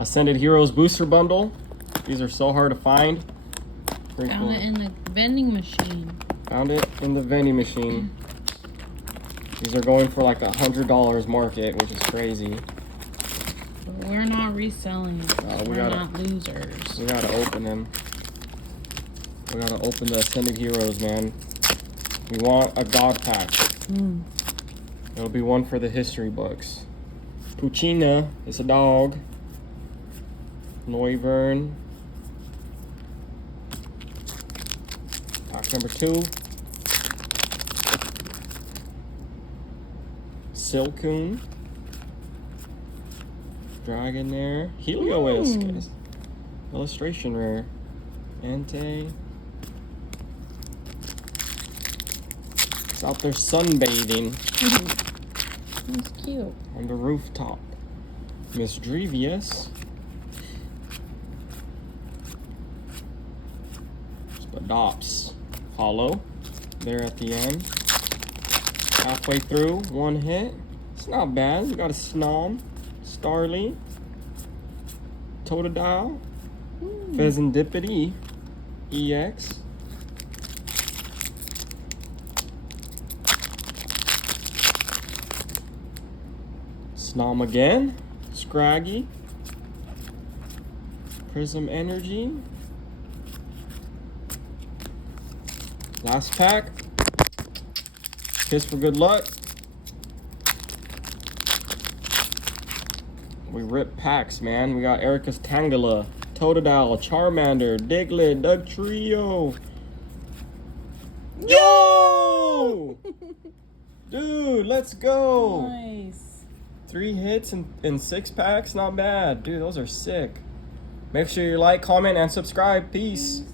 Ascended Heroes booster bundle. These are so hard to find. Found it in the vending machine. Found it in the vending machine. These are going for like $100 market, which is crazy. But we're not reselling it. We're not losers. We gotta open them. We gotta open the Ascended Heroes, man. We want a God pack. It'll be one for the history books. Puccina is a dog. Noivern. Pack number 2. Silcoon. Dragonair. Helioisk. Illustration rare. Ante. It's out there sunbathing. That's cute. On the rooftop. Miss Drevius. Spadops. Hollow. There at the end. Halfway through, one hit. It's not bad. We got a Snom, Starly, Totodile, Pheasantipity, EX. Snom again, Scraggy, Prism Energy. Last pack. Kiss for good luck. We rip packs, man. We got Erika's Tangela, Totodile, Charmander, Diglett, Dugtrio. Yo! Dude, let's go. Nice. 3 hits in 6 packs. Not bad. Dude, those are sick. Make sure you like, comment, and subscribe. Peace.